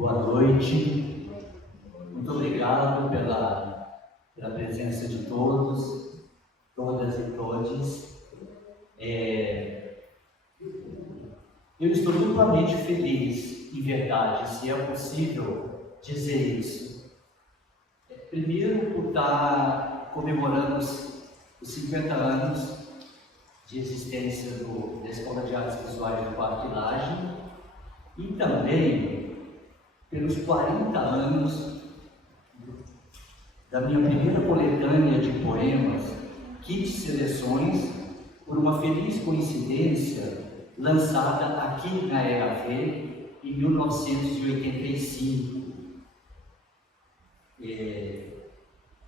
Boa noite. Muito obrigado pela presença de todos, todas e todes. Eu estou duplamente feliz, em verdade, se é possível dizer isso. Primeiro, por estar comemorando os 50 anos de existência da Escola de Artes Visuais do Parque Lage, e também pelos 40 anos da minha primeira coletânea de poemas, Kit Seleções, por uma feliz coincidência, lançada aqui na EAV em 1985.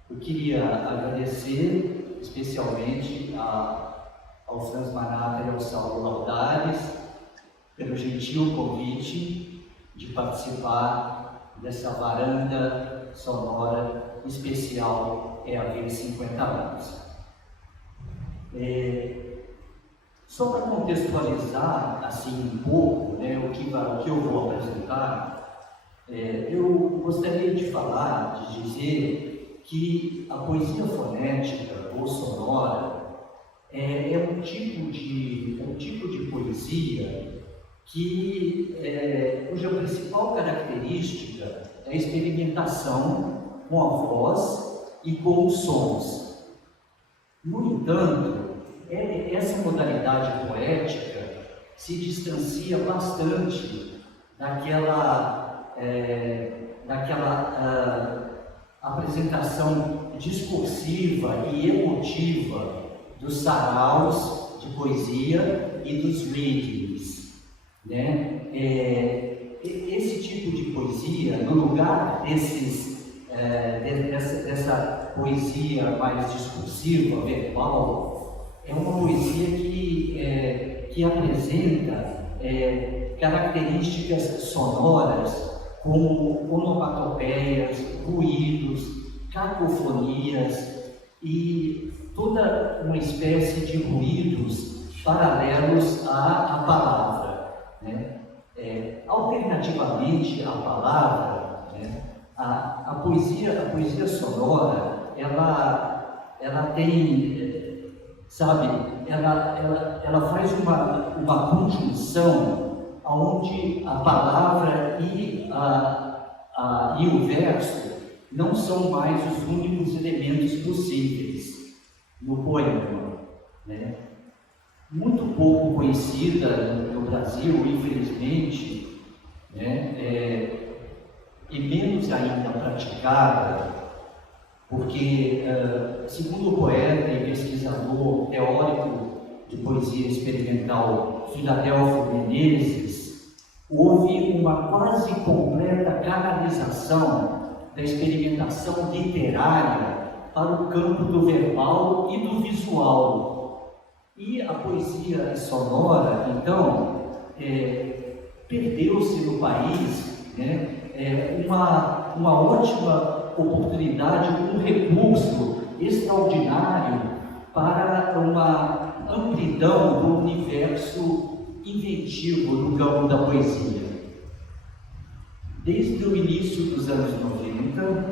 Eu queria agradecer especialmente ao Franz Manata e ao Saulo Laudares pelo gentil convite de participar dessa varanda sonora especial EAV 50 anos. Só para contextualizar assim um pouco, o que eu vou apresentar, eu gostaria de falar, de dizer que a poesia fonética ou sonora é um tipo de poesia cuja principal característica é a experimentação com a voz e com os sons. No entanto, essa modalidade poética se distancia bastante daquela apresentação discursiva e emotiva dos saraus de poesia e dos readings, Esse tipo de poesia, no lugar dessa poesia mais discursiva, verbal, é uma poesia que apresenta características sonoras como onomatopeias, ruídos, cacofonias e toda uma espécie de ruídos paralelos à palavra. Alternativamente à palavra, a poesia sonora, ela tem, ela faz uma conjunção onde a palavra e o verso não são mais os únicos elementos possíveis no poema, Muito pouco conhecida no Brasil, infelizmente, e menos ainda praticada, porque, segundo o poeta e pesquisador teórico de poesia experimental Filadelfo Menezes, houve uma quase completa canalização da experimentação literária para o campo do verbal e do visual. E a poesia sonora, então, perdeu-se no país uma ótima oportunidade, um recurso extraordinário para uma amplidão do universo inventivo no campo da poesia. Desde o início dos anos 90,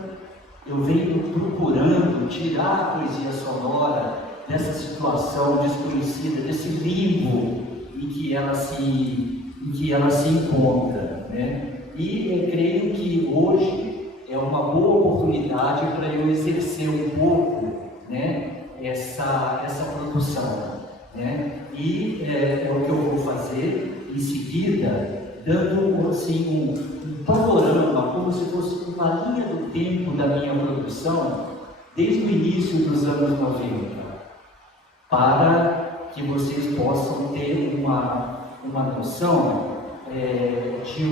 eu venho procurando tirar a poesia sonora dessa situação desconhecida, desse limbo em que ela se encontra, E eu creio que hoje é uma boa oportunidade para eu exercer um pouco, essa produção, E é o que eu vou fazer em seguida, dando assim um panorama, como se fosse uma linha do tempo da minha produção, desde o início dos anos 90. Para que vocês possam ter uma noção de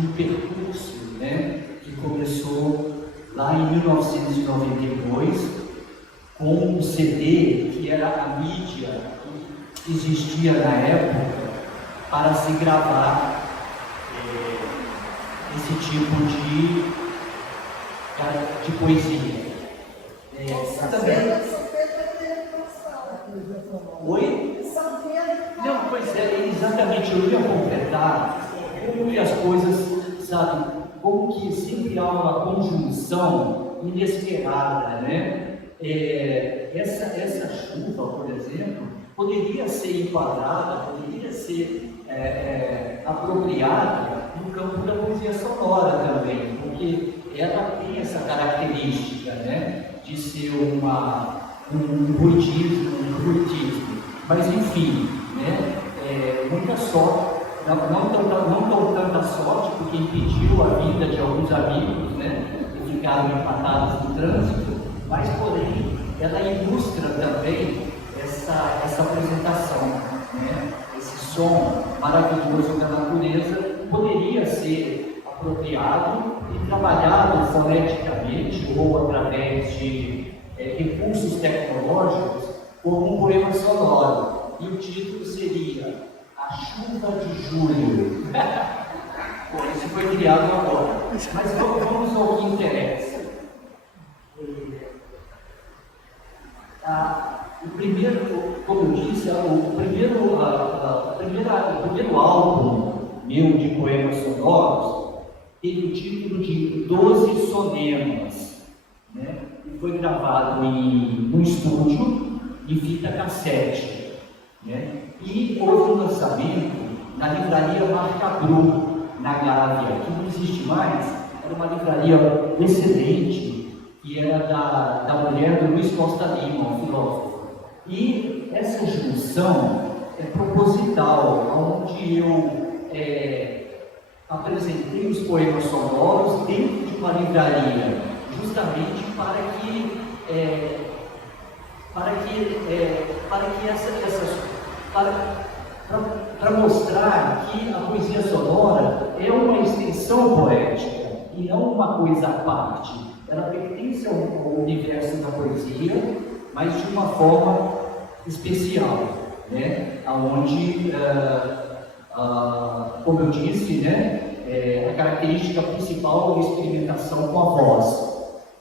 um percurso, que começou lá em 1992 com um CD que era a mídia que existia na época para se gravar esse tipo de poesia. Oi? Não, pois exatamente, eu ia completar como que as coisas sabe, como que sempre há uma conjunção inesperada, né? Essa chuva, por exemplo, poderia ser enquadrada, poderia ser apropriada no campo da poesia sonora também, porque ela tem essa característica, né, de ser um ruidismo, mas enfim, né, muita sorte, não tanta sorte, porque impediu a vida de alguns amigos, né, que ficaram empatados no trânsito, mas porém ela ilustra também essa apresentação, né? Esse som maravilhoso da natureza poderia ser apropriado e trabalhado foneticamente ou através de recursos tecnológicos como um poema sonoro. E o título seria A Chuva de Julho. Bom, isso foi criado agora, mas vamos ao que interessa. O primeiro, como eu disse, o primeiro álbum meu de poemas sonoros teve o título de 12 Sonemas, né? E foi gravado num estúdio de fita cassete, né? E houve um lançamento na livraria Marca Bru, na Gávea, que não existe mais. Era uma livraria excelente, que era da mulher do Luiz Costa Lima, um filósofo. E essa junção é proposital, onde eu apresentei os poemas sonoros dentro de uma livraria, justamente para mostrar que a poesia sonora é uma extensão poética e não uma coisa à parte. Ela pertence ao universo da poesia, mas de uma forma especial, né? Onde, como eu disse, né? A característica principal é a experimentação com a voz,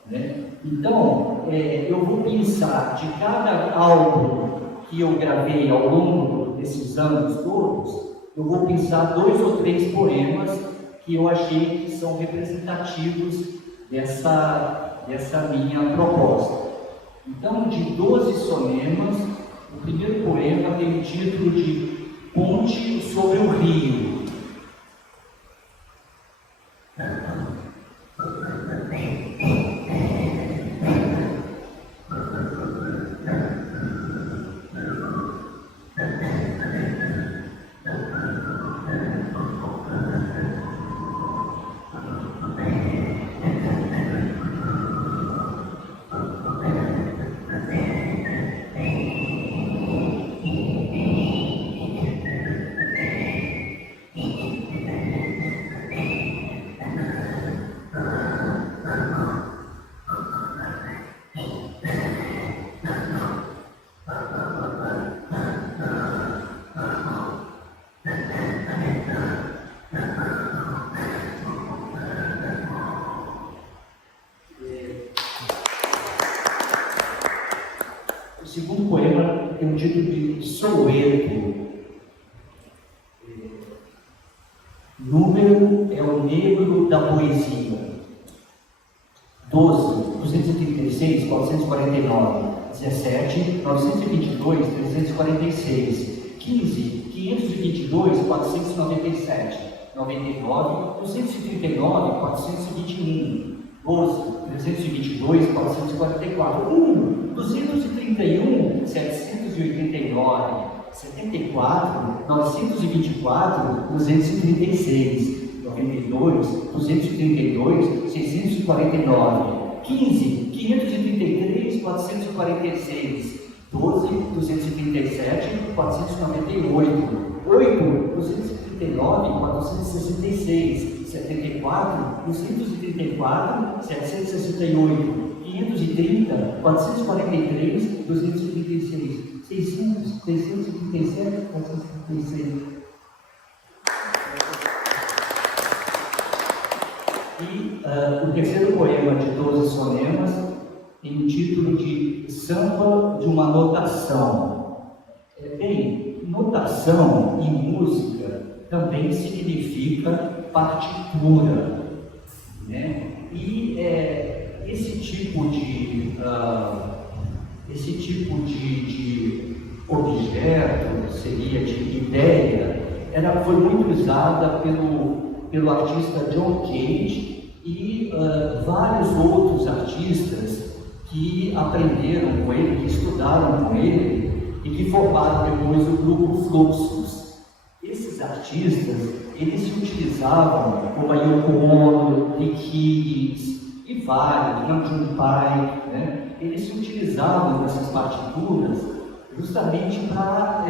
né? Então, eu vou pensar de cada álbum que eu gravei ao longo desses anos todos, eu vou pensar 2 ou 3 poemas que eu achei que são representativos dessa minha proposta. Então, de 12 sonemas, o primeiro poema tem o título de Ponte sobre o Rio. O segundo poema tem o título de Soweto. Número é o negro da poesia. 12, 236, 449. 17, 922, 346. 15, 522, 497. 99, 239, 421. 12, 322, 444. 1, 231, 789. 74, 924, 236, 92, 232, 649, 15, 533, 446, 12, 237, 498, 8, 239, 466, 74, 234, 768, 530, 443, 236, 600, 637, 436. E o terceiro poema de 12 sonemas tem o título de Samba de uma Notação. Bem, notação em música também significa partitura, né? E esse tipo de objeto, seria de ideia, foi muito usada pelo artista John Cage e vários outros artistas que aprenderam com ele, que estudaram com ele e que formaram depois o grupo Fluxus. Esses artistas, eles se utilizavam, como a Yoko Ono, Rick Higgins e vários, Jun Pai, né? Eles se utilizavam dessas partituras justamente para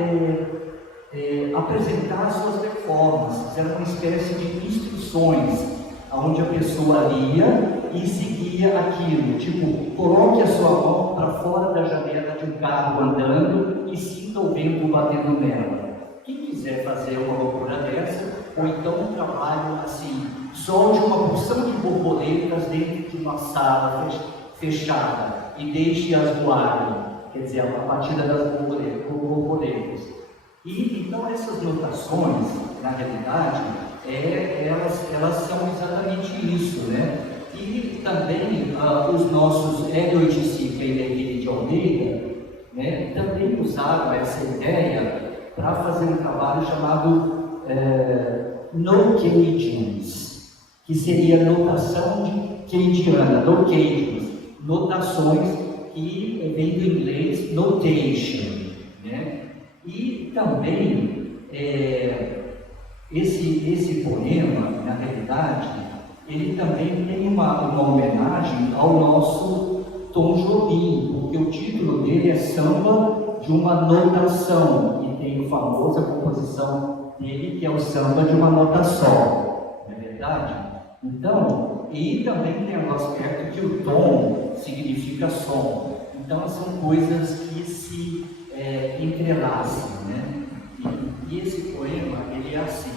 apresentar suas performances. Era uma espécie de instruções, onde a pessoa lia e seguia aquilo, tipo, coloque a sua mão para fora da janela de um carro andando e sinta o vento batendo nela. Quem quiser fazer uma loucura dessa, ou então um trabalho assim, solte uma porção de borboletas dentro de uma sala fechada e deixe-as voarem, quer dizer, a batida das borboletas. E então essas notações, na realidade, elas são exatamente isso, né? E também os nossos Hélio Oiticica e Levi de Almeida, né, também usaram essa ideia para fazer um trabalho chamado no-cagens, que seria notação cagediana, no-cagens, notações que vem do inglês notation, né? E também esse poema, na realidade, ele também tem uma homenagem ao nosso Tom Jobim, porque o título dele é Samba de uma Notação, e tem a famosa composição dele, que é o Samba de uma Nota Só, não é verdade? Então, e também tem o aspecto que o tom significa som. Então, são coisas que se entrelaçam, né? E esse poema, ele é assim.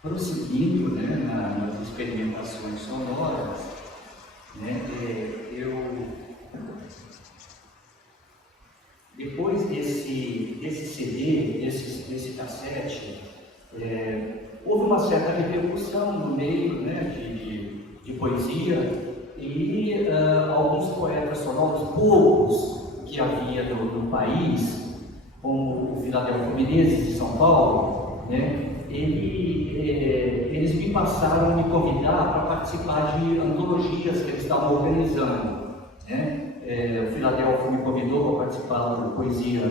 Prosseguindo, né, nas experimentações sonoras, né, depois desse CD, desse cassete, houve uma certa repercussão no meio, né, de poesia, e alguns poetas sonoros, poucos que havia no país, como o Filadelfo Menezes de São Paulo, né, eles me passaram a me convidar para participar de antologias que eles estavam organizando, né? O Filadelfo me convidou para participar do Poesia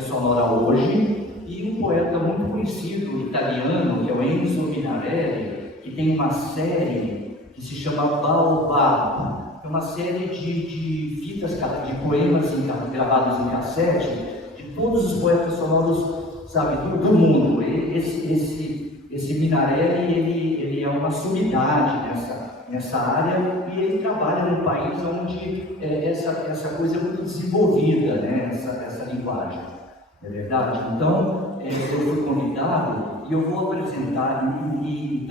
Sonora Hoje, e um poeta muito conhecido italiano, que é o Enzo Minarelli, que tem uma série que se chama Baobab, é uma série de fitas, de poemas gravados em cassete, de todos os poetas sonoros, sabe, do mundo. Esse Minarelli, ele é uma sumidade nessa área, e ele trabalha num país onde essa coisa é muito desenvolvida, né, essa linguagem, não é verdade? Então, eu fui convidado e eu vou apresentar, e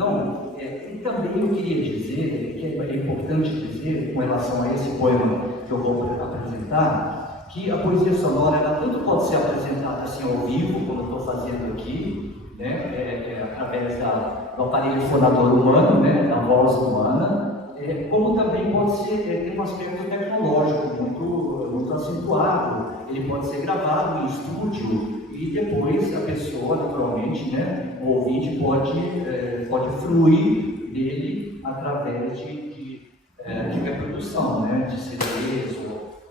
também eu queria dizer, que é importante dizer, com relação a esse poema que eu vou apresentar, que a poesia sonora, ela tanto pode ser apresentada assim ao vivo, como eu estou fazendo aqui, né, através do aparelho fonador humano, né, da voz humana, como também pode ser, tem um aspecto tecnológico muito acentuado. Ele pode ser gravado em estúdio e depois a pessoa, naturalmente, né, o ouvinte pode fruir dele através de reprodução, né, de CDs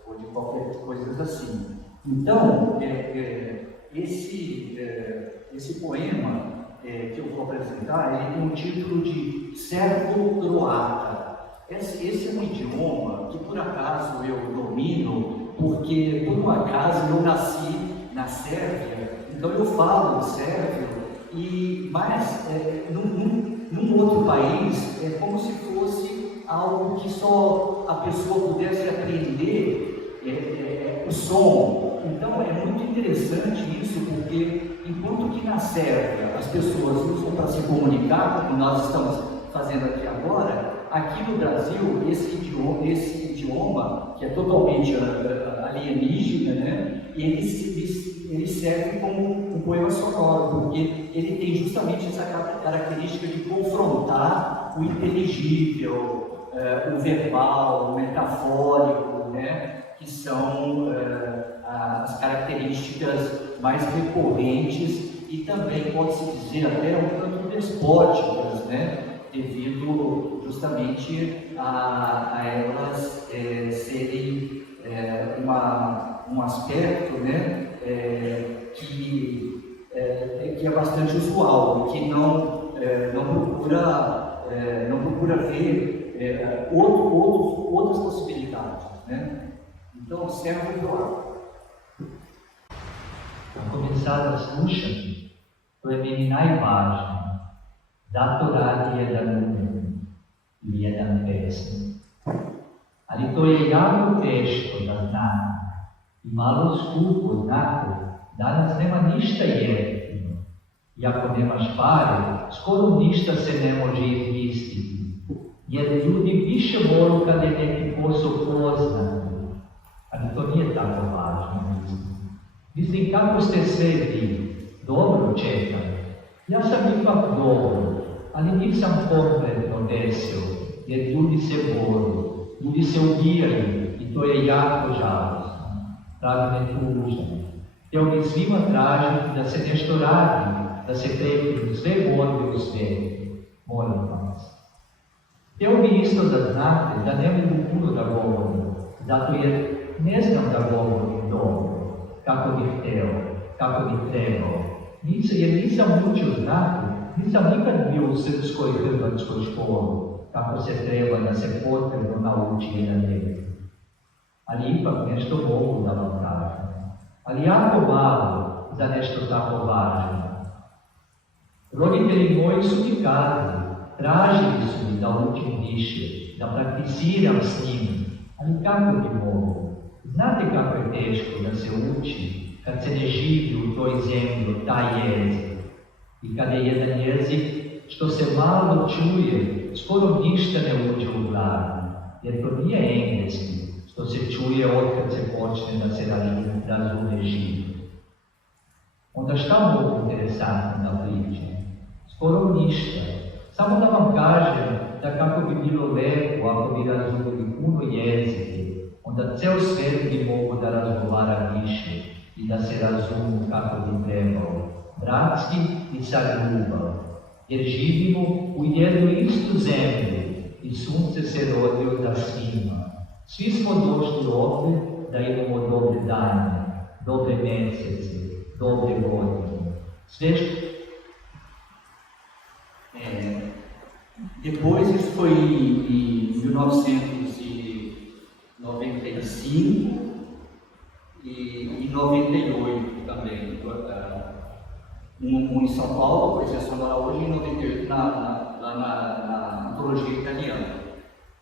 ou de qualquer coisa assim. Então, esse poema, que eu vou apresentar, ele tem o título de Sérvio-Croata. Esse é um idioma que por acaso eu domino, porque por um acaso eu nasci na Sérvia, então eu falo sérvio, mas num outro país é como se fosse algo que só a pessoa pudesse aprender o som. Então é muito interessante isso, porque enquanto que na Sérvia as pessoas usam para se comunicar, como nós estamos fazendo aqui agora, aqui no Brasil esse idioma que é totalmente alienígena, né? Ele serve como um poema sonoro, porque ele tem justamente essa característica de confrontar o inteligível, o verbal, o metafórico, né? Que são as características mais recorrentes e também pode-se dizer até um tanto despóticas, né? Devido justamente a elas serem um aspecto, né? Que é bastante usual, que não procura ver outras possibilidades, né? Então, serve do ar. Começar da slušati, to je meni najvažnije. Zato radi jedan umen ili jedan pesnik. Ali to je jako teško da znam i malo skupo, znate, danas nema ništa jeftino. I ako nemaš pare, skoro ništa se ne može izmisliti. Jer ljudi više volu kad je neki posao poznat. Ali to nije tako važno, mislim, kako ste sve vi, dobro čekali. Ja sam ipak dobro, ali nisam kompletno desio, jer ljudi se boju, ljudi se ubijaju i to je jako žalostno, pravi me tužno. Htio bih svima tražiti da se nešto radi, da se prekinu sve borbe u svijetu, molim vas. Htio bih isto da znate da ne mogu puno da govorim, zato jer ne znam da govorim dobro, kako bih htio, kako bih trebao. Jer nisam učio znati, nisam nikad bio u srpskoj i hrvatskoj školi, kako se treba da se potrebno nauči jedan jezik. Ali ipak nešto mogu da vam kažem. Ali jako malo za nešto tako važno. Roditelji moji su mi kazali, tražili su mi da učim više, da prakticiram s njim, ali kako bi mogu? Znate kako je teško da se uči kad se ne živi u toj zemlji, taj jezik. I kad je jedan jezik što se malo čuje, skoro ništa ne uđe u glavu, jer to nije engleski, što se čuje otkad se počne da se razume živo. Onda šta mogu interesantno da pričam? Skoro ništa. Samo da vam kažem da kako bi bilo lepo ako bi razumeli puno jezike, onda ceo svet bi mogu da razgovara više i da se razumu kako bi trebalo, bratski i sa ljubav, jer živimo u jednu istu zemlju i sunce se rodilo da svima. Svi smo došli ovdje da imamo dobre dane, dobre mesece, dobre godine. Sve što... Depois, isso foi em 1995 e em 98 também. Um em São Paulo, por exceção da hoje, e em 98 lá na antologia italiana.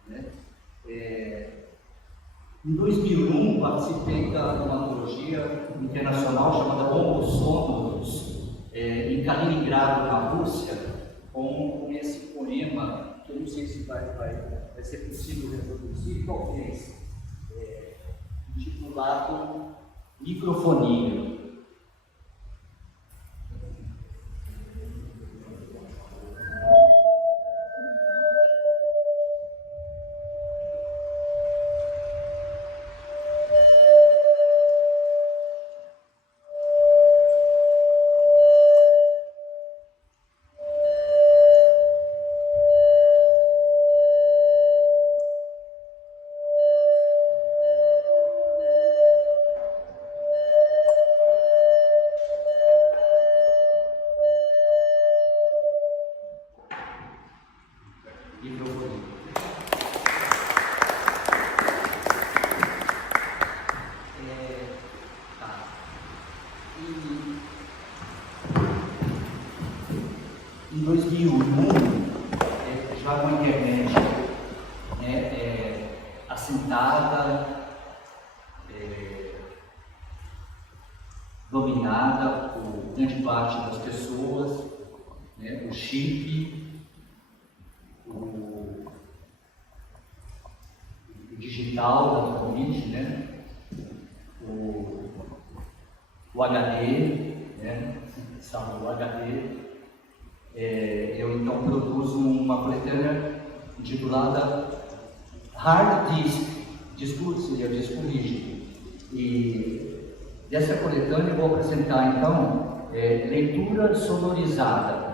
Né? Em 2001, participei de uma antologia internacional chamada Homo Sonoros, em Kaliningrado, na Rússia, com esse poema, que eu não sei se vai ser possível reproduzir, talvez, intitulado Microfonia. Em 2001, já com a internet assentada, dominada por grande parte das pessoas, o chip, o digital, naturalmente, o HD, sabe, o HD. Eu então produzo uma coletânea intitulada Hard Disk, seria disco rígido. E dessa coletânea eu vou apresentar então leitura sonorizada.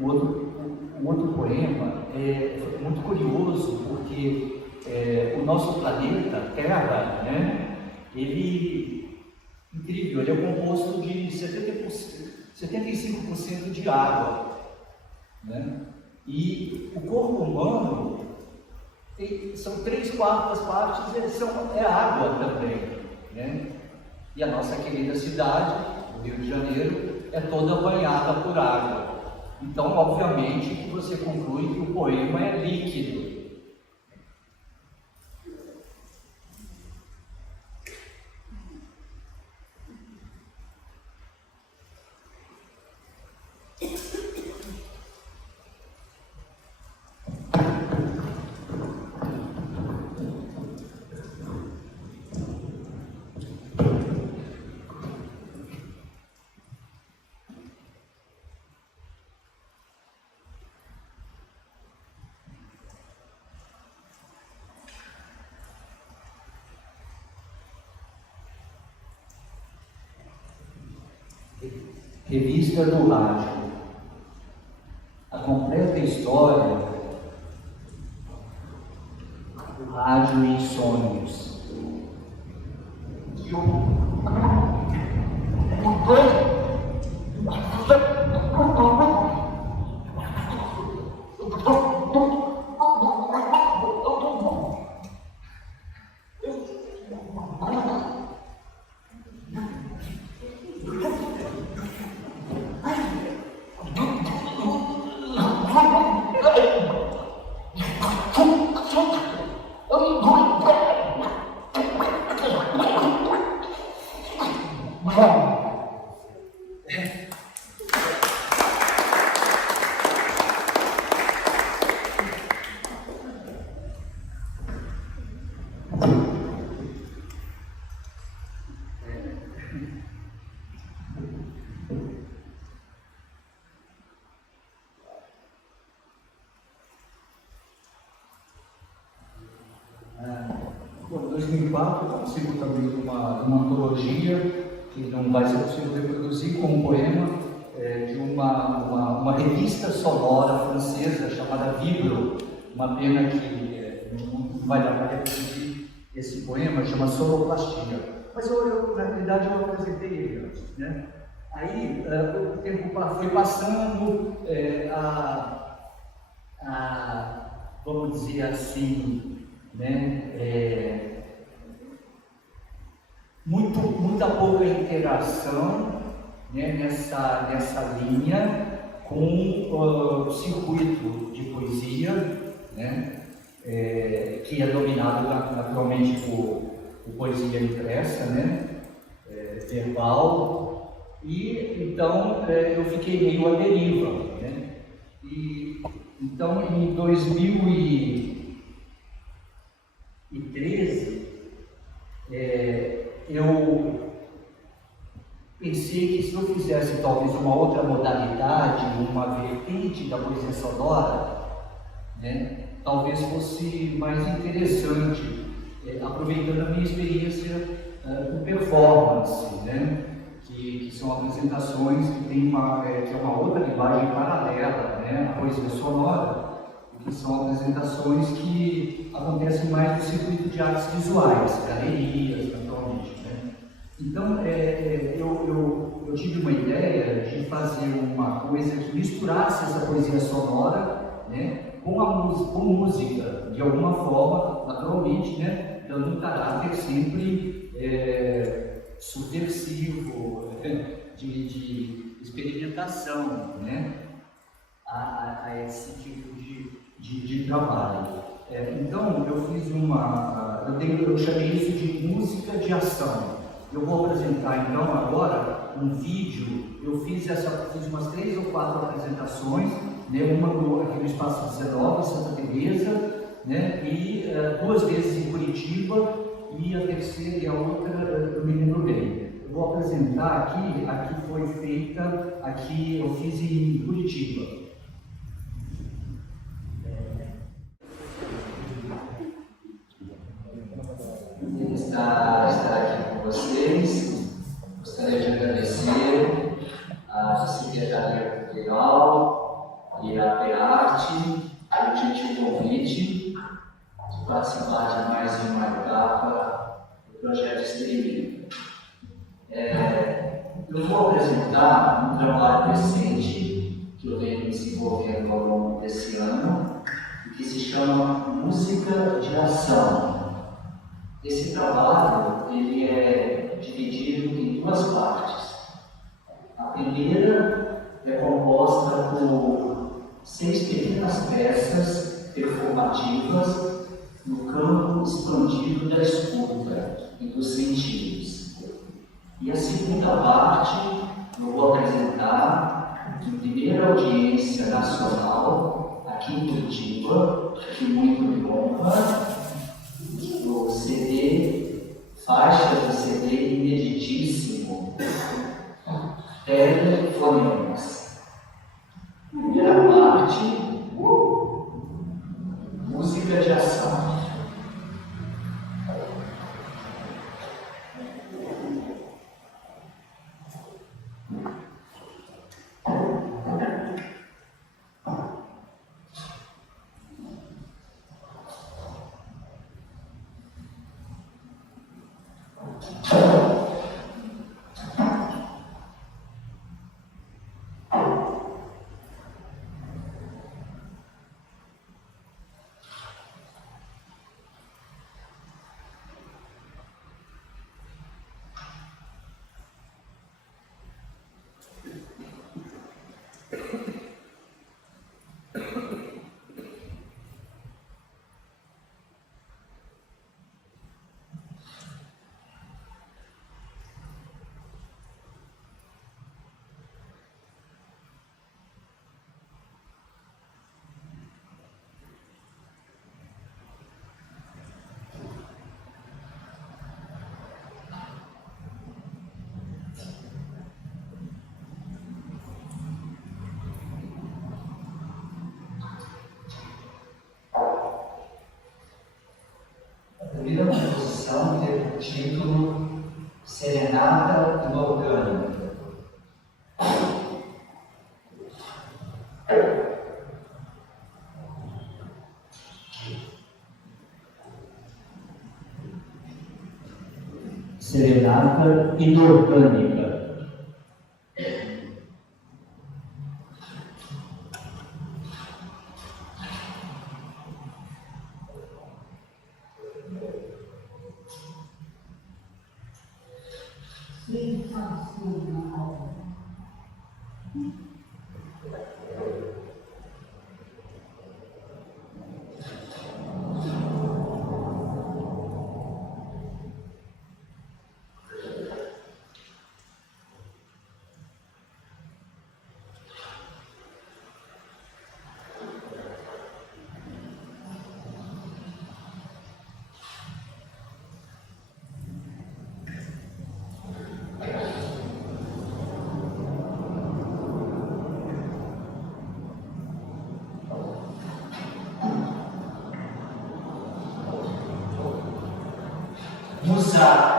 O outro poema é muito curioso, porque o nosso planeta, Terra, ele, incrível, ele é composto de 75% de água, E o corpo humano são 3/4 partes, é água também, E a nossa querida cidade, o Rio de Janeiro, é toda banhada por água. Então, obviamente, que você conclui que o poema é líquido. Revista do Rádio. A completa história do rádio em sonhos. Em 2004 eu participo também de uma antologia que não vai ser possível reproduzir como poema, de uma revista sonora francesa chamada Vibro. Uma pena que não vai dar para reproduzir esse poema, chama Sonoplastia. Mas na realidade eu apresentei ele antes, Aí o tempo foi passando, vamos dizer assim, muita pouca interação nessa linha com o circuito de poesia, que é dominado naturalmente por poesia impressa, verbal, e então eu fiquei meio à deriva, E então em 2013 eu pensei que se eu fizesse talvez uma outra modalidade, uma vertente da poesia sonora, né, talvez fosse mais interessante, aproveitando a minha experiência com performance, né, que são apresentações que tem que é uma outra linguagem paralela, né, à poesia sonora, que são apresentações que acontecem mais no circuito de artes visuais, galerias, naturalmente, né. Então, eu tive uma ideia de fazer uma coisa que misturasse essa poesia sonora, né, com música, de alguma forma, naturalmente, né, dando um caráter sempre subversivo, de experimentação, né, a esse tipo de trabalho. Então, eu fiz eu chamei isso de música de ação. Eu vou apresentar então agora um vídeo. Eu fiz umas 3 ou 4 apresentações, né, uma aqui no Espaço 19, em Santa Teresa, né, e 2 vezes em Curitiba, e a terceira e a outra eu me lembro bem. Eu vou apresentar aqui foi feita, aqui eu fiz em Curitiba. Estar aqui com vocês. Gostaria de agradecer à Secretaria Cultural e à PEARTE pelo gentil convite de participar de mais uma etapa do projeto Experimenta. Eu vou apresentar um trabalho recente que eu venho desenvolvendo ao longo desse ano e que se chama Música de Ação. Esse trabalho ele é dividido em 2 partes. A primeira é composta por 6 pequenas peças performativas no campo expandido da escuta e dos sentidos. E a segunda parte eu vou apresentar em primeira audiência nacional aqui em Curitiba, que muito me honra, do CD, faixa do CD ineditíssimo, Telefonemas. Primeira parte, música de ação. A primeira composição teve o título Serenata Inorgânica. Serenata Inorgânica. Busaka.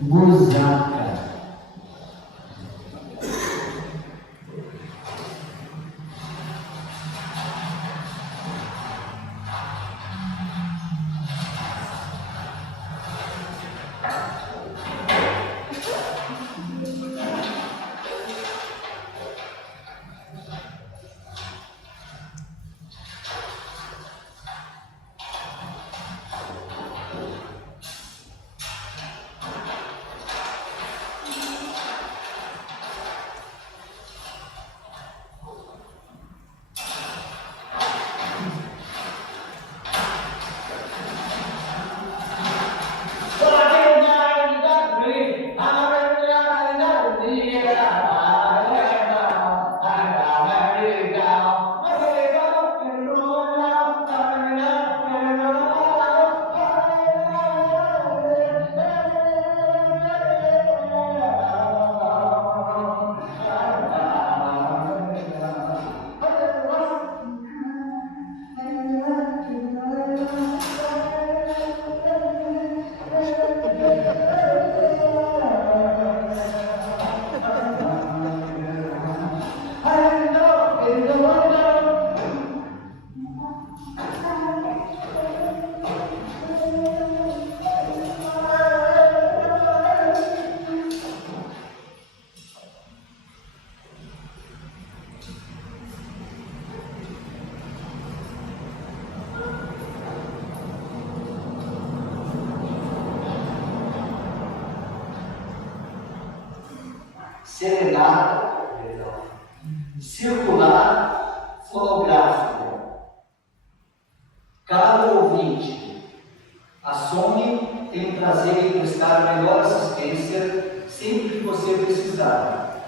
Busaka. Serenata, circular, fonográfica. Caro ouvinte, a Sony tem o prazer em prestar a melhor assistência sempre que você precisar.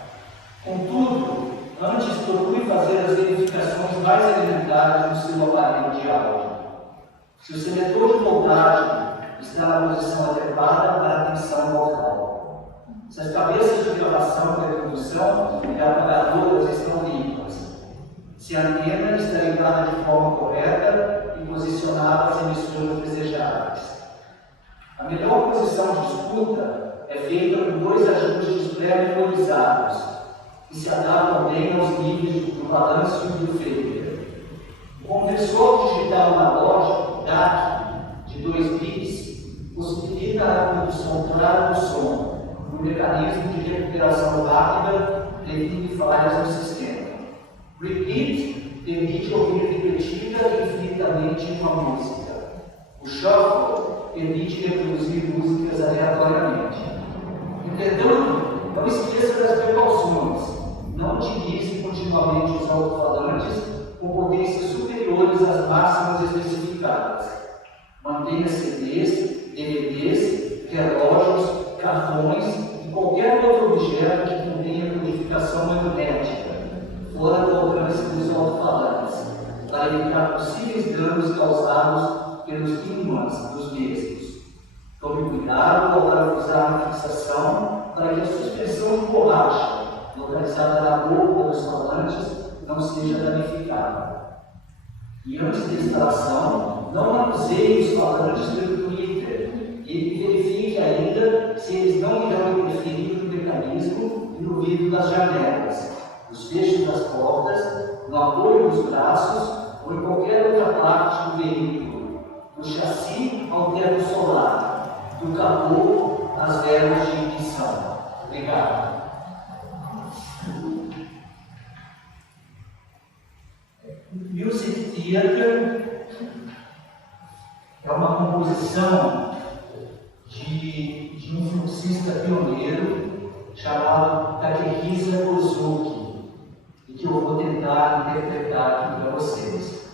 Contudo, antes procure fazer as verificações mais elementares do seu aparelho de áudio. Se o seletor de voltagem está na posição adequada para a tensão vocal. Se as cabeças de gravação da reprodução e apagadoras estão limpas. Se a antena está ligada de forma correta e posicionada às emissoras desejáveis. A melhor posição de escuta é feita com 2 ajustes pré-memorizados, que se adaptam bem aos níveis do balanço e do fader. O conversor digital analógico, DAC, de 2 bits, possibilita a reprodução clara do som, um mecanismo de recuperação rápida devido a falhas no sistema. Repeat permite ouvir repetida e infinitamente uma música. O shuffle permite reproduzir músicas aleatoriamente. Entretanto, não esqueça das precauções. Não utilize continuamente os alto-falantes com potências superiores às máximas especificadas. Mantenha CDs, DVDs, relógios, cartões e qualquer outro objeto que contenha codificação magnética, fora do alcance dos alto-falantes, para evitar possíveis danos causados pelos ímãs dos mesmos. Tome cuidado ao parafusar a fixação para que a suspensão de borracha, localizada na boca dos falantes, não seja danificada. E antes da instalação, não manuseie os falantes pelo Twitter e verifique ainda se eles não irão interferir no mecanismo e no vidro das janelas, nos fechos das portas, no apoio dos braços ou em qualquer outra parte do veículo, do chassi ao teto solar, do capô às velas de ignição. Obrigado. Music Theater é uma composição de um fluxista pioneiro chamado Takehisa Kozuki, e que eu vou tentar interpretar aqui para vocês.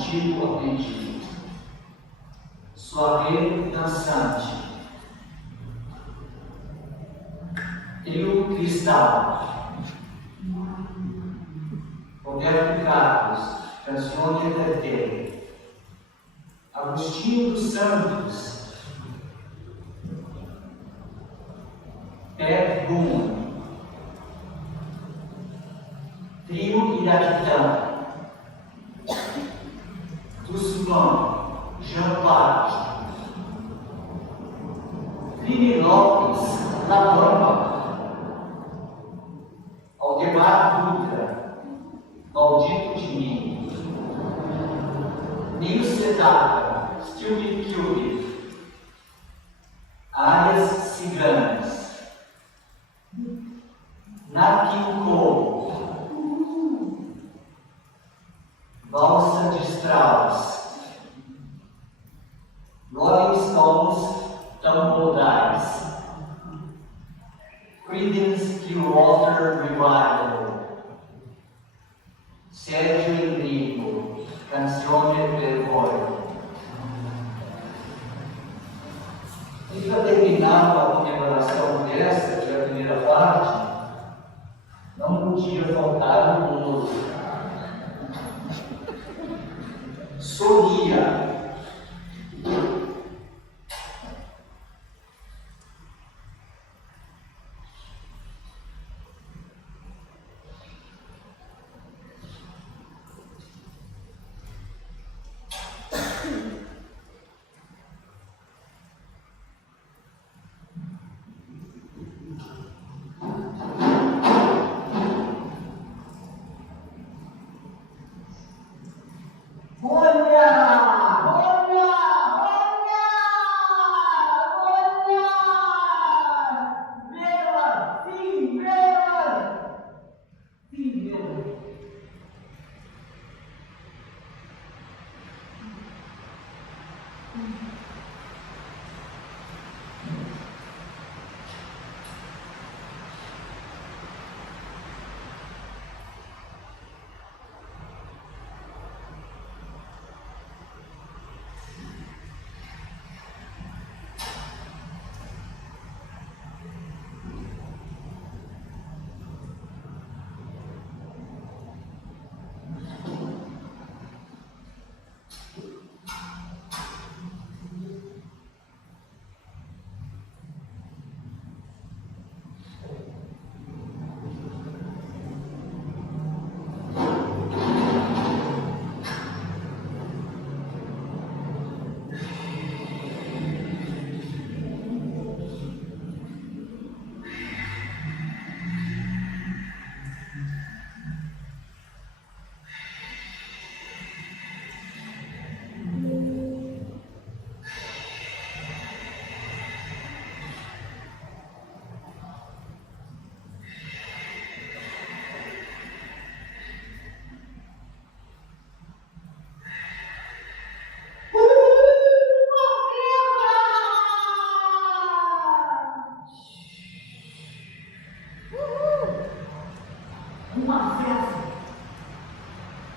Contigo aprendi, suave dançante, trio cristal, Roberto Carlos, Canzone da Terra, Agostinho dos Santos, Pé Gum, trio Iraquitã, Tussulã, Jean Bart, Vini Lopes, La Bamba, Aldemar Dutra, Maldito de mim, Nil Sedaka, Stupid Cupid, Áreas Ciganas, Nat King Cole, Valsa de Strauss, Rolling Stones, Tumble Dice, Creedence Clearwater Revival, Sérgio Enrico, Canzone per voi. E para terminar com a comemoração dessa, que é a primeira parte, não podia faltar o mundo. Sorria.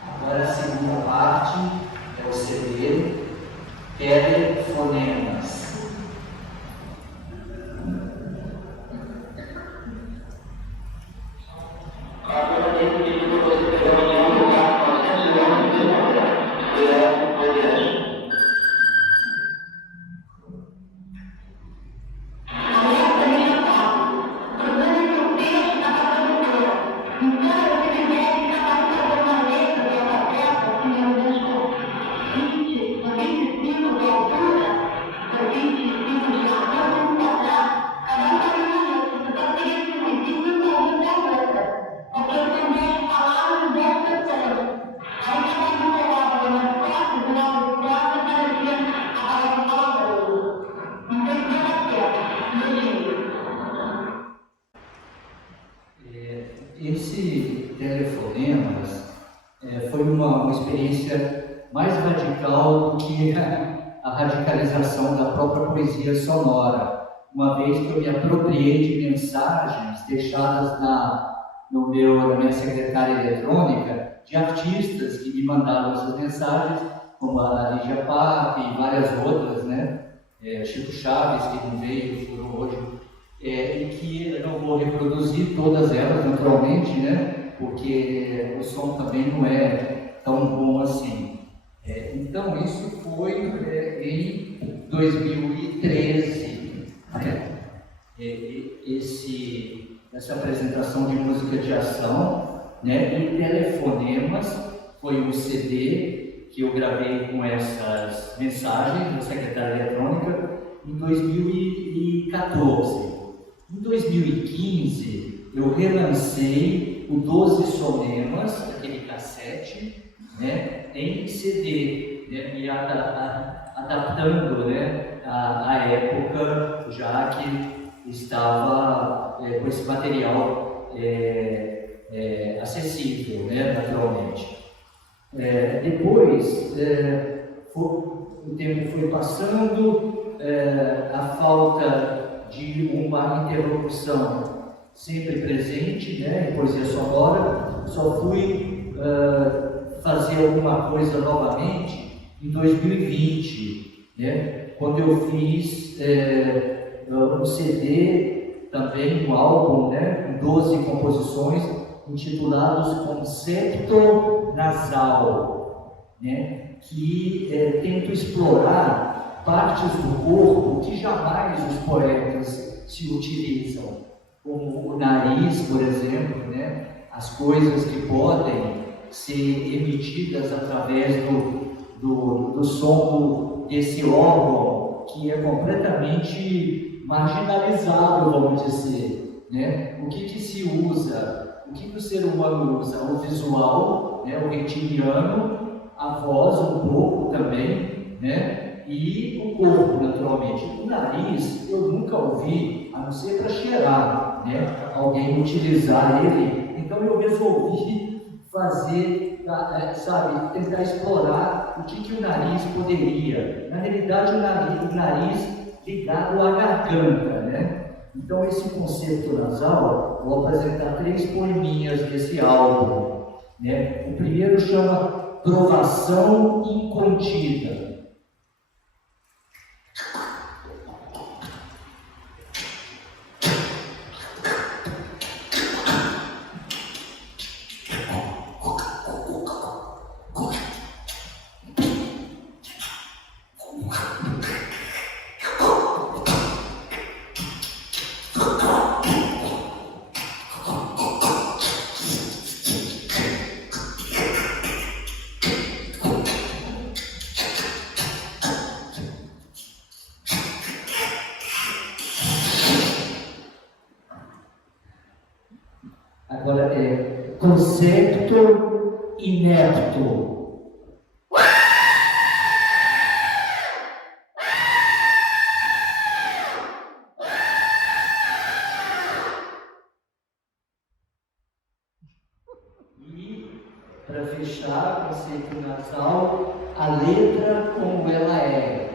Agora a segunda parte é o CD Telefonemas. Então, eu Esse telefonemas foi uma experiência mais radical do que a radicalização da própria poesia sonora, uma vez que eu me apropriei de mensagens deixadas na minha secretária eletrônica, de artistas que me mandavam essas mensagens, como a Lígia Pape e várias outras, né? Chico Chaves, que não veio por hoje, e que eu não vou reproduzir todas elas, naturalmente, né? Porque o som também não é tão bom assim. Então, isso foi em 2013, né? Essa apresentação de música de ação, né? E Telefonemas foi um CD que eu gravei com essas mensagens da secretária eletrônica em 2014. Em 2015, eu relancei o 12 Sonemas, aquele cassete, né, em CD, né, me adaptando, né, à época, já que estava com esse material acessível, né, naturalmente. Depois, o tempo foi passando, a falta de uma interlocução sempre presente, né, em poesia sonora, só fui fazer alguma coisa novamente em 2020, né, quando eu fiz um CD, também um álbum, né, com 12 composições, intitulados Concepto Nasal, né, que tento explorar partes do corpo que jamais os poetas se utilizam, como o nariz, por exemplo, né, as coisas que podem ser emitidas através do som desse órgão, que é completamente marginalizado, vamos dizer, né? O que se usa? O que o ser humano usa? O visual, né? O reptiliano, a voz um pouco também, né? E o corpo, naturalmente. O nariz, eu nunca ouvi, a não ser para cheirar, né? Alguém utilizar ele. Então eu resolvi fazer, sabe, tentar explorar o que o nariz poderia. Na realidade, o nariz ligado à garganta, né? Então, esse conceito nasal, vou apresentar 3 poeminhas desse álbum, né? O primeiro chama Provação Incontida. Agora concepto inepto. E, para fechar, conceito nasal, a letra como ela é.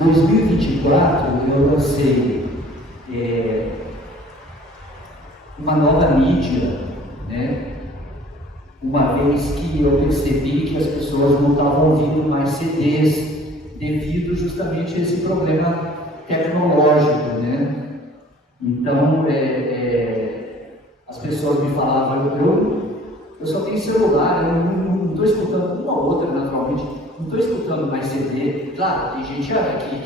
Em 2024 eu lancei uma nova mídia, né? Uma vez que eu percebi que as pessoas não estavam ouvindo mais CDs devido justamente a esse problema tecnológico, né? Então as pessoas me falavam, eu só tenho celular, eu não estou escutando uma ou outra naturalmente, não estou escutando mais CD. Claro, tem gente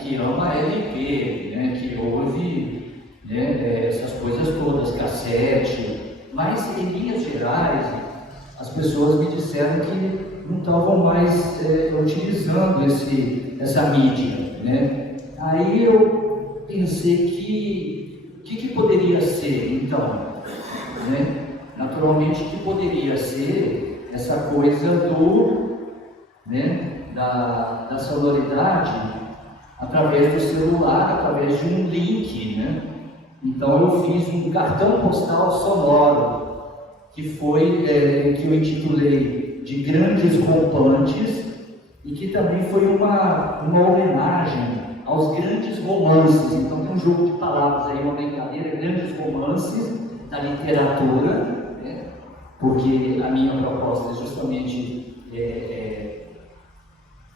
que ama LP, né, que ouve, né, essas coisas todas, cassete, mas em linhas gerais, as pessoas me disseram que não estavam mais utilizando essa mídia, né? Aí eu pensei que poderia ser, então, né? Naturalmente, que poderia ser essa coisa da sonoridade através do celular, através de um link, né? Então eu fiz um cartão postal sonoro, que eu intitulei de Grandes Rompantes, e que também foi uma homenagem aos grandes romances. Então tem um jogo de palavras aí, uma brincadeira, grandes romances da literatura, né? Porque a minha proposta é justamente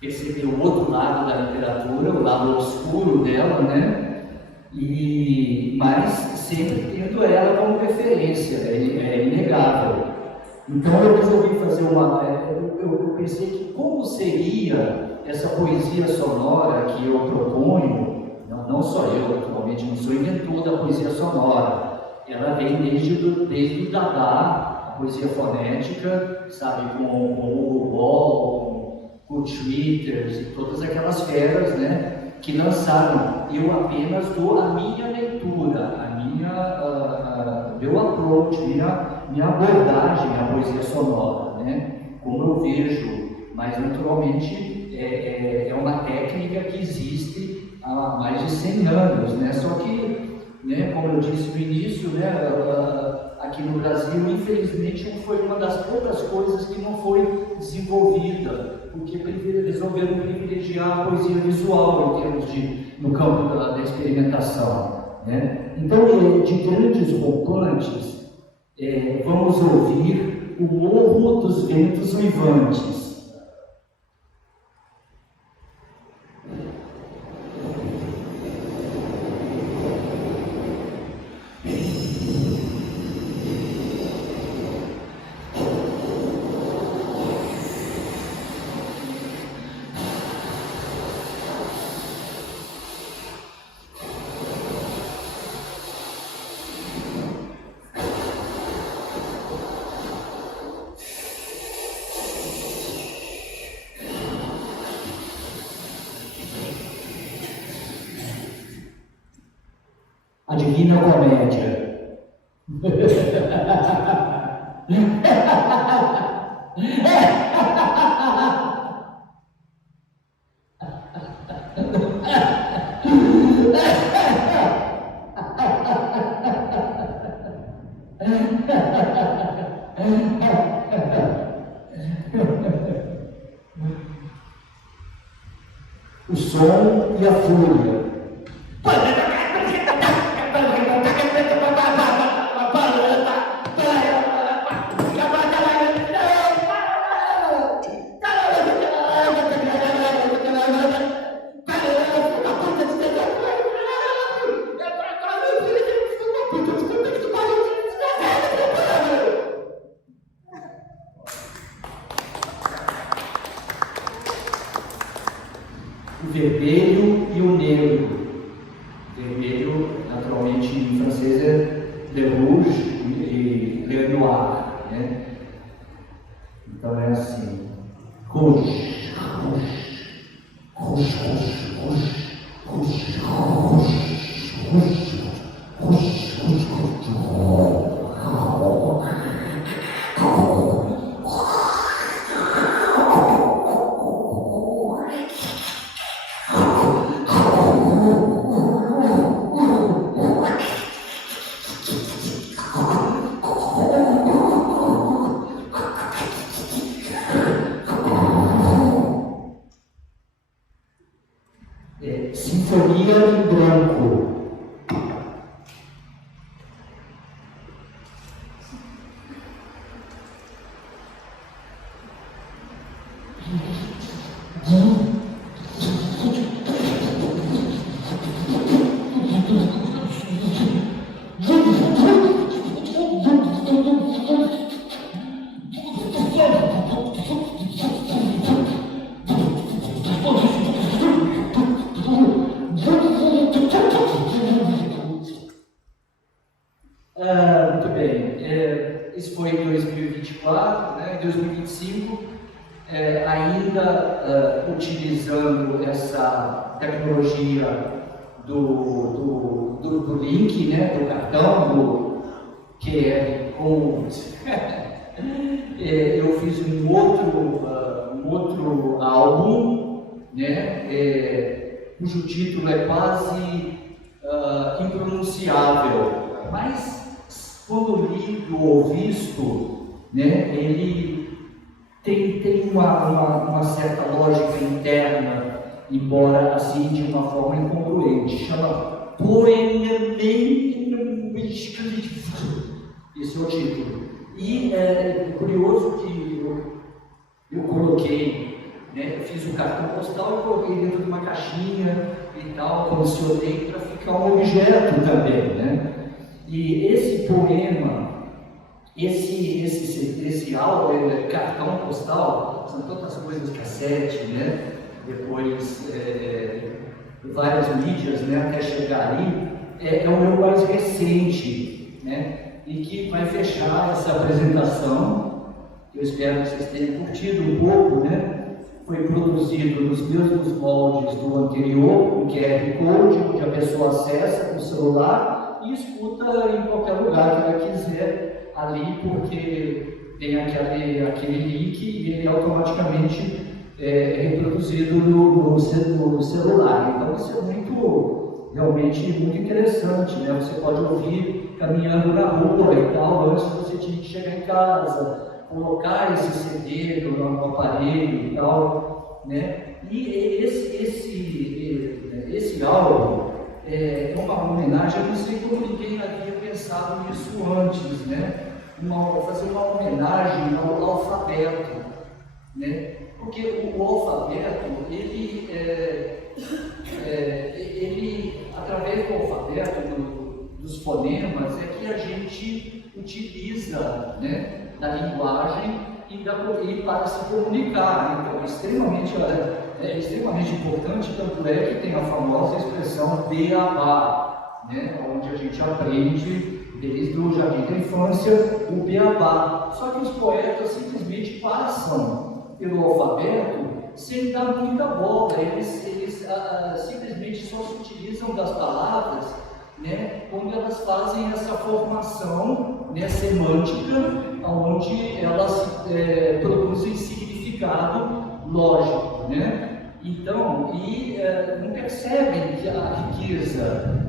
perceber o outro lado da literatura, o lado obscuro dela, né? Mas sempre tendo ela como referência, é inegável. Então eu resolvi fazer eu pensei que como seria essa poesia sonora que eu proponho, não só eu, atualmente não sou inventor da poesia sonora, ela vem desde o Dada, a poesia fonética, sabe, com o Ball, com o Twitter e todas aquelas feras, né? Que lançaram. Eu apenas dou a minha leitura, meu approach, minha abordagem à poesia sonora, né? Como eu vejo, mas naturalmente é uma técnica que existe há mais de 100 anos, né? Só que, né, como eu disse no início, né, aqui no Brasil, infelizmente, foi uma das poucas coisas que não foi desenvolvida, porque resolveram privilegiar a poesia visual em termos no campo da experimentação, né? Então, de Grandes Rompantes, vamos ouvir O Morro dos Ventos Uivantes. A Divina Comédia. O som e a fúria. O vermelho e o negro. Vermelho, naturalmente, em francês é le rouge e le noir, né? Então é assim: rouge, rouge, rouge, rouge, rouge, rouge, rouge, rouge, rouge, rouge, rouge. Sinfonia em branco. foi em 2024, né? Em 2025, ainda utilizando essa tecnologia do link, né? Do cartão, do QR Code. Eu fiz um outro álbum, né? Cujo título é quase impronunciável, mas quando lido ou visto, né, ele tem uma certa lógica interna, embora assim de uma forma incongruente. Chama Poemen. Esse é o título. E é curioso que eu coloquei, né, fiz um cartão postal e coloquei dentro de uma caixinha e tal, condicionei para ficar um objeto também, né? E esse poema, esse cartão postal, são tantas coisas, cassete, né? Depois várias mídias, né? Até chegar ali, é o meu mais recente, né? E que vai fechar essa apresentação. Eu espero que vocês tenham curtido um pouco, né? Foi produzido nos mesmos moldes do anterior, o QR Code, onde a pessoa acessa com o celular e escuta em qualquer lugar que ela quiser ali, porque tem aquele link e ele automaticamente é reproduzido no celular. Então isso é realmente muito interessante, né? Você pode ouvir caminhando na rua e tal, antes você tinha que chegar em casa, colocar esse CD no aparelho e tal, né? E esse álbum é uma homenagem, eu não sei como ninguém havia pensado nisso antes, né? Fazer uma homenagem ao alfabeto, né? Porque o alfabeto, ele através do alfabeto, dos fonemas, é que a gente utiliza, né, da linguagem e para se comunicar. Então, é extremamente importante, tanto é que tem a famosa expressão beabá, né, onde a gente aprende desde o jardim da infância o beabá. Só que os poetas simplesmente passam pelo alfabeto sem dar muita bola, eles simplesmente só se utilizam das palavras, né, quando elas fazem essa formação, né, semântica, onde elas produzem significado lógico, né? Então, não percebem que a riqueza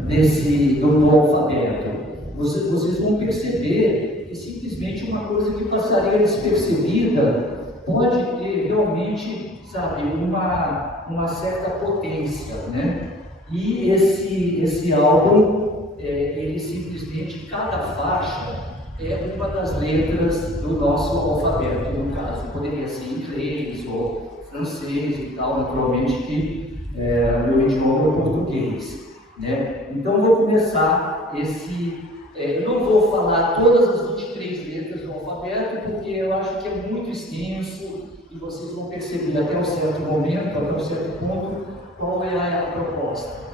do alfabeto. Vocês vão perceber que simplesmente uma coisa que passaria despercebida pode ter realmente, sabe, uma certa potência, né? E esse álbum, ele simplesmente, cada faixa é uma das letras do nosso alfabeto. No caso, poderia ser inglês ou francês e tal, naturalmente que o meu idioma é o português, né? Então, vou começar eu não vou falar todas as 23 letras do alfabeto, porque eu acho que é muito extenso e vocês vão perceber até um certo momento, até um certo ponto, qual é a proposta.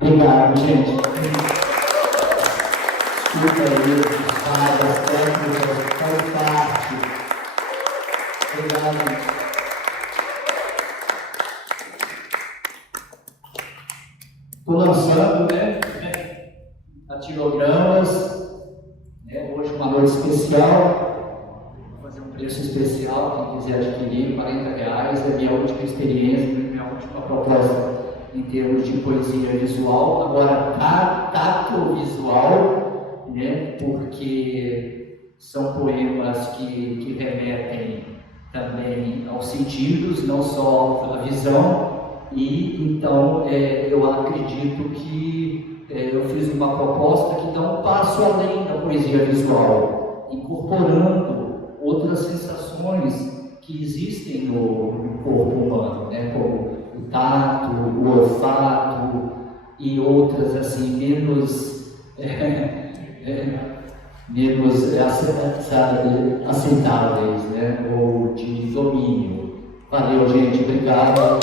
Obrigado, gente. Desculpa aí, falhas técnicas, faz parte. Obrigado. Estou lançando, né, atirogramas, né, hoje uma noite especial, vou fazer um preço especial, quem quiser adquirir, R$40, é minha última experiência, minha última proposta em termos de poesia visual, agora tato visual, né, porque são poemas que remetem também aos sentidos, não só à visão. E então eu acredito que eu fiz uma proposta que dá um passo além da poesia visual, incorporando outras sensações que existem no corpo humano, né, como o tato, o olfato e outras assim menos aceitáveis, né, ou de domínio. Valeu, gente, obrigado.